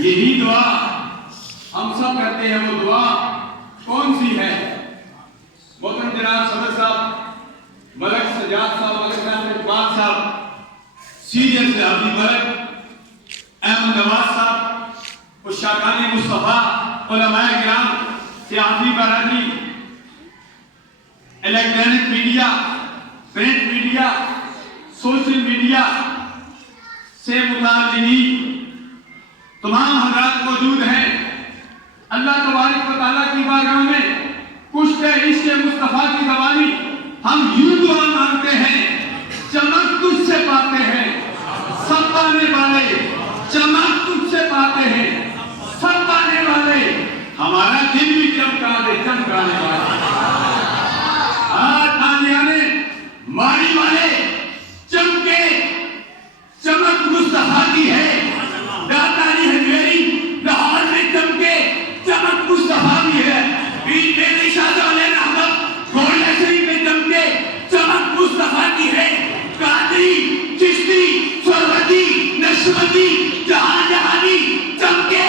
یہی دعا ہم سب کرتے ہیں. وہ دعا کون سی ہے؟ محترم جناب صدر صاحب، ملک سجاد صاحب، ملک اقبال صاحب، سینئر سے حبیب ملک، احمد نواز صاحب، اشاقان مصطفیٰ، علماء کرام، سیاسی برادری، electronic media, print media, social media سے متعلقین تمام حضرات موجود ہیں. اللہ تبارک و تعالیٰ کی بارگاہ میں کشت عشق مصطفیٰ کی زبانی ہم یوں دعا مانگتے ہیں، چمک تجھ سے پاتے ہیں سب پانے والے، چمک تجھ سے پاتے ہیں سب پانے والے، ہمارا دل بھی چمکا دے چمکانے والے. تالیانے ماری والے چمکے، چمک مصطفیٰ کی ہے. داتاری ہجویری لاہور میں چمکے، چمک مصطفیٰ کی ہے. پیر میرے شاہ جلال احمد گولڈ شریف میں چمکے، چمک مصطفیٰ کی ہے. قادری، چشتی، سروتی، نقشبندی، جہاں جہانی چمکے،